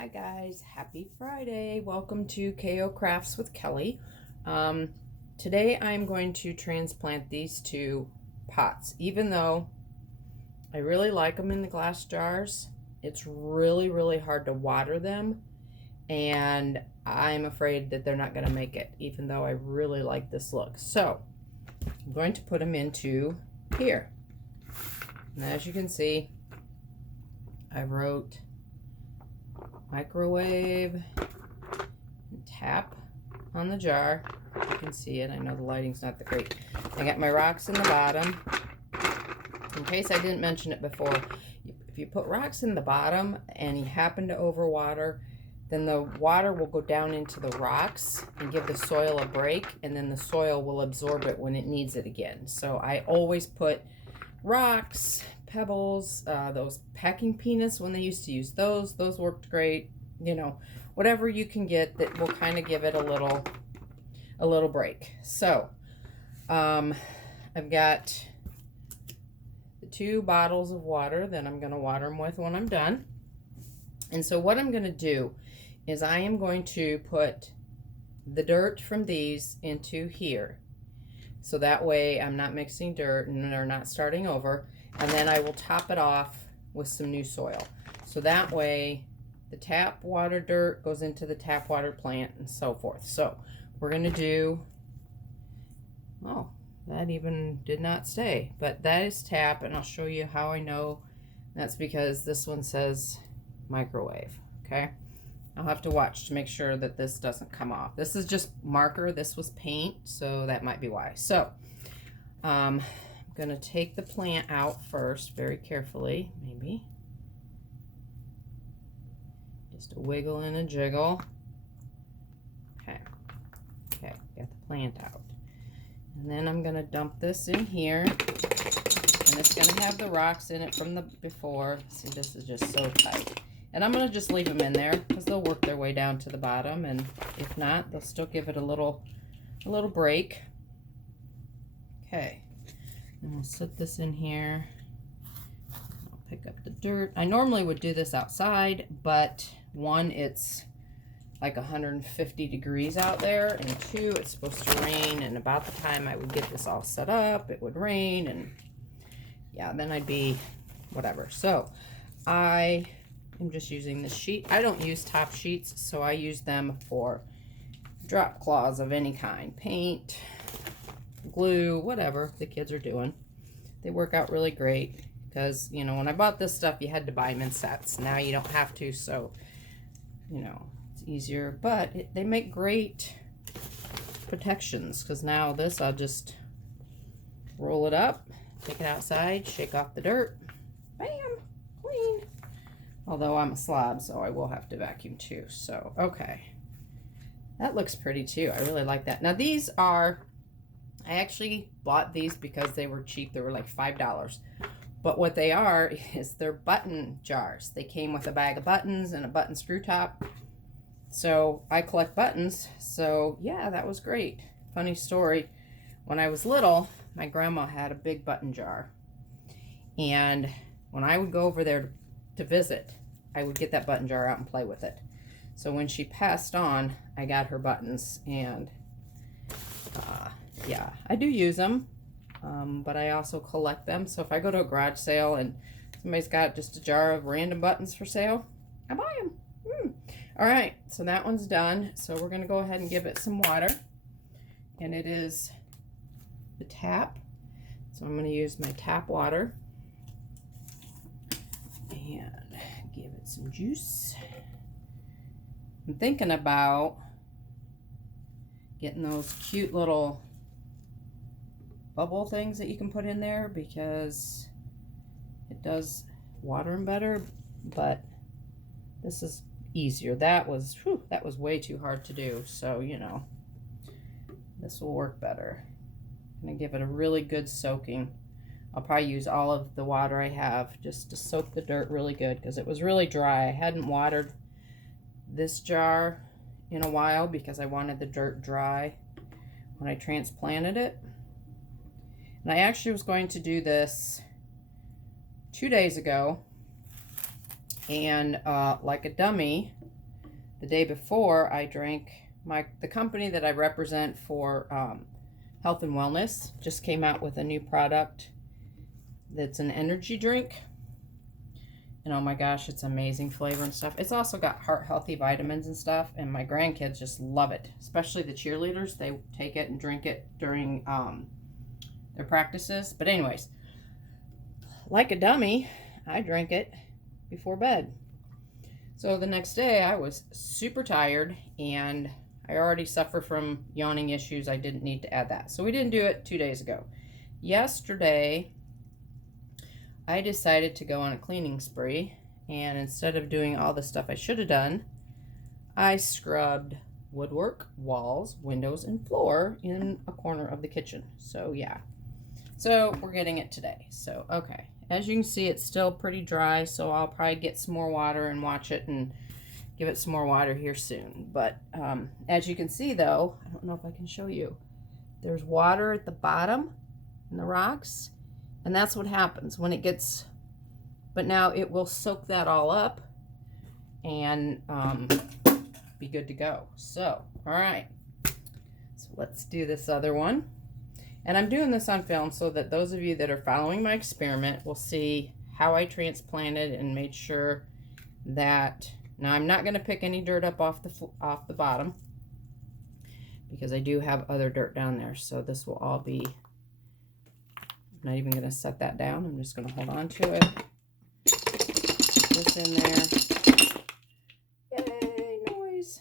Hi guys, happy Friday. Welcome to KO Crafts with Kelly. Today I'm going to transplant these two pots. Even though I really like them in the glass jars, it's really hard to water them, and I'm afraid that they're not going to make it, even though I really like this look. So I'm going to put them into here. And as you can see, I wrote microwave and tap on the jar. You can see it. I know the lighting's not that great. I got my rocks in the bottom. In case I didn't mention it before, if you put rocks in the bottom and you happen to overwater, then the water will go down into the rocks and give the soil a break, and then the soil will absorb it when it needs it again. So I always put rocks, pebbles, those packing peanuts when they used to use those worked great. You know, whatever you can get that will kind of give it a little break. So I've got the 2 bottles of water that I'm going to water them with when I'm done. And so what I'm going to do is I am going to put the dirt from these into here, so that way I'm not mixing dirt and they're not starting over. And then I will top it off with some new soil. So that way the tap water dirt goes into the tap water plant and so forth. So we're going to do, oh, that even did not stay, but that is tap, and I'll show you how I know. That's because this one says microwave, okay? I'll have to watch to make sure that this doesn't come off. This is just marker. This was paint, so that might be why. So I'm going to take the plant out first very carefully, maybe. Just a wiggle and a jiggle. Okay, got the plant out. And then I'm going to dump this in here. And it's going to have the rocks in it from the before. See, this is just so tight. And I'm going to just leave them in there because they'll work their way down to the bottom. And if not, they'll still give it a little break. Okay. And we'll set this in here. I'll pick up the dirt. I normally would do this outside, but 1, it's like 150 degrees out there, and 2, it's supposed to rain, and about the time I would get this all set up, it would rain, and yeah, then I'd be whatever. So I am just using this sheet. I don't use top sheets, so I use them for drop cloths of any kind, paint, glue, whatever the kids are doing. They work out really great because, you know, when I bought this stuff, you had to buy them in sets. Now you don't have to, so, you know, it's easier. But they make great protections, because now this, I'll just roll it up, take it outside, shake off the dirt, bam, clean. Although I'm a slob, so I will have to vacuum too. So, okay. That looks pretty too. I really like that. Now these are, I actually bought these because they were cheap. They were like $5. But what they are is they're button jars. They came with a bag of buttons and a button screw top. So I collect buttons. So yeah, that was great. Funny story. When I was little, my grandma had a big button jar. And when I would go over there to visit, I would get that button jar out and play with it. So when she passed on, I got her buttons, and yeah, I do use them, but I also collect them. So if I go to a garage sale and somebody's got just a jar of random buttons for sale, I buy them. All right, so that one's done. So we're going to go ahead and give it some water, and it is the tap. So I'm going to use my tap water and give it some juice. I'm thinking about getting those cute little bubble things that you can put in there, because it does water them better, but this is easier. That was way too hard to do, so you know, this will work better. I'm gonna give it a really good soaking. I'll probably use all of the water I have just to soak the dirt really good, because it was really dry. I hadn't watered this jar in a while because I wanted the dirt dry when I transplanted it. And I actually was going to do this 2 days ago, and like a dummy, the day before, I drank the company that I represent for health and wellness just came out with a new product that's an energy drink. And oh my gosh, it's amazing flavor and stuff. It's also got heart healthy vitamins and stuff, and my grandkids just love it, especially the cheerleaders. They take it and drink it during their practices. But anyways, like a dummy, I drank it before bed. So the next day I was super tired, and I already suffer from yawning issues. I didn't need to add that. So we didn't do it 2 days ago. Yesterday, I decided to go on a cleaning spree, and instead of doing all the stuff I should have done, I scrubbed woodwork, walls, windows, and floor in a corner of the kitchen. So yeah, so we're getting it today. So okay, as you can see, it's still pretty dry, so I'll probably get some more water and watch it and give it some more water here soon. But as you can see though, I don't know if I can show you, there's water at the bottom in the rocks. And that's what happens when it gets, but now it will soak that all up and be good to go. So, all right. So let's do this other one. And I'm doing this on film so that those of you that are following my experiment will see how I transplanted and made sure that, now I'm not going to pick any dirt up off the bottom because I do have other dirt down there. So this will all be, I'm not even going to set that down. I'm just going to hold on to it. Put this in there. Yay, noise.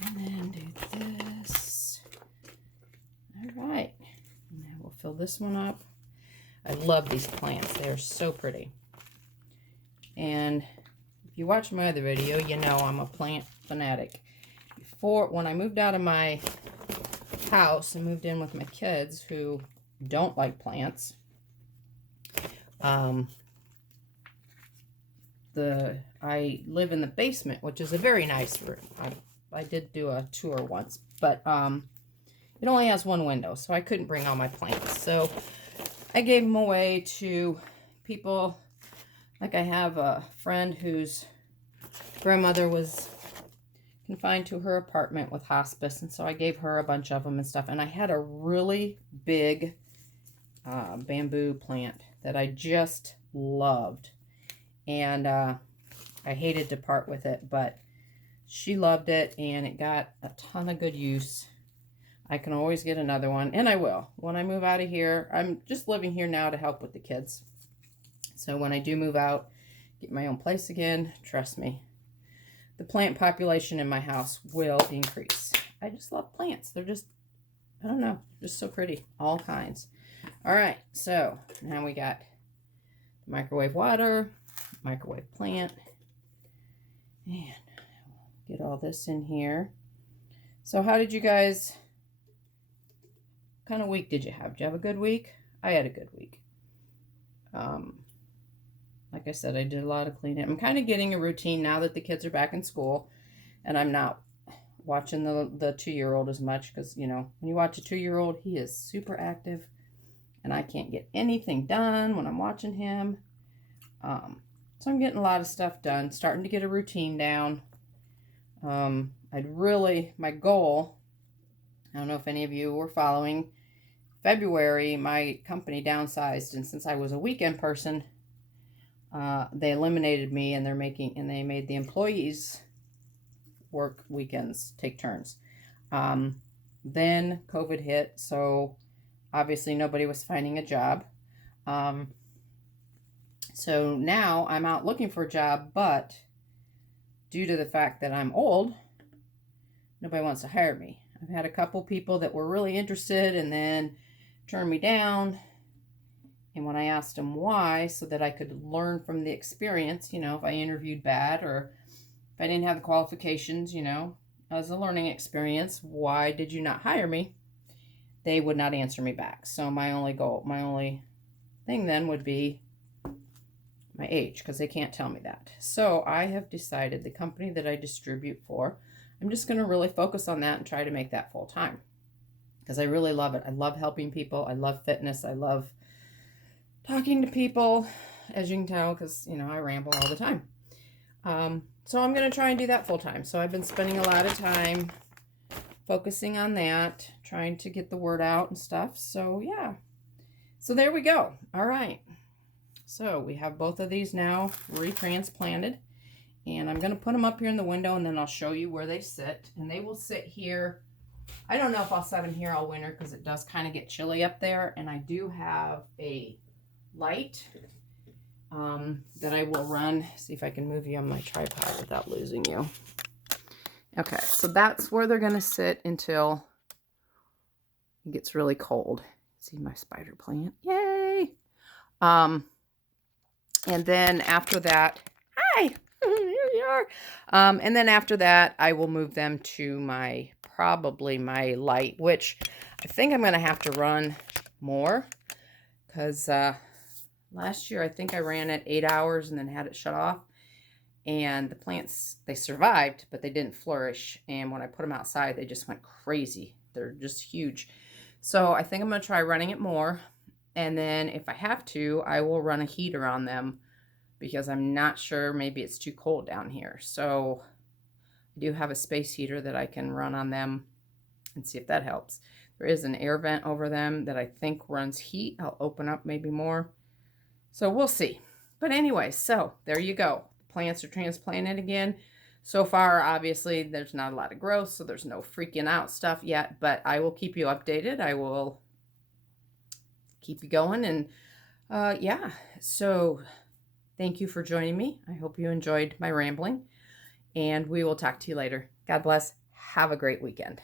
And then do this. All right. And then we'll fill this one up. I love these plants. They're so pretty. And if you watch my other video, you know I'm a plant fanatic. When I moved out of my house and moved in with my kids who don't like plants, I live in the basement, which is a very nice room. I did do a tour once, but it only has one window, so I couldn't bring all my plants. So I gave them away to people. Like I have a friend whose grandmother was confined to her apartment with hospice, and so I gave her a bunch of them and stuff. And I had a really big bamboo plant that I just loved, and I hated to part with it, but she loved it and it got a ton of good use. I can always get another one, and I will when I move out of here. I'm just living here now to help with the kids, so when I do move out, get my own place again, trust me, the plant population in my house will increase. I just love plants. They're just, I don't know, just so pretty, all kinds. All right, so now we got microwave water, microwave plant, and get all this in here. So how did you guys, what kind of week did you have? Did you have a good week? I had a good week. Like I said, I did a lot of cleaning. I'm kind of getting a routine now that the kids are back in school, and I'm not watching the 2-year-old as much, because, you know, when you watch a 2-year-old, he is super active, and I can't get anything done when I'm watching him. So I'm getting a lot of stuff done, starting to get a routine down. My goal, I don't know if any of you were following, February, my company downsized, and since I was a weekend person, they eliminated me, and they made the employees work weekends, take turns. Then COVID hit, so obviously nobody was finding a job. So now I'm out looking for a job, but due to the fact that I'm old, nobody wants to hire me. I've had a couple people that were really interested and then turned me down. And when I asked them why, so that I could learn from the experience, you know, if I interviewed bad or if I didn't have the qualifications, you know, as a learning experience, why did you not hire me? They would not answer me back. So my only thing then would be my age, because they can't tell me that. So I have decided the company that I distribute for, I'm just going to really focus on that and try to make that full time, because I really love it. I love helping people. I love fitness. I love talking to people, as you can tell, because, you know, I ramble all the time. So I'm going to try and do that full time. So I've been spending a lot of time focusing on that, trying to get the word out and stuff. So yeah. So there we go. All right. So we have both of these now retransplanted. And I'm going to put them up here in the window, and then I'll show you where they sit. And they will sit here. I don't know if I'll set them here all winter because it does kind of get chilly up there. And I do have a light that I will run. See if I can move you on my tripod without losing you. Okay, so that's where they're going to sit until it gets really cold. See my spider plant? Yay! And then after that, hi, here you are. And then after that, I will move them to probably my light, which I think I'm going to have to run more because last year I think I ran it 8 hours and then had it shut off. And the plants, they survived, but they didn't flourish. And when I put them outside, they just went crazy. They're just huge. So I think I'm going to try running it more. And then if I have to, I will run a heater on them because I'm not sure, maybe it's too cold down here. So I do have a space heater that I can run on them and see if that helps. There is an air vent over them that I think runs heat. I'll open up maybe more. So we'll see. But anyway, so there you go. Plants are transplanted again. So far, obviously, there's not a lot of growth, so there's no freaking out stuff yet, but I will keep you updated. I will keep you going, and yeah, so thank you for joining me. I hope you enjoyed my rambling, and we will talk to you later. God bless. Have a great weekend.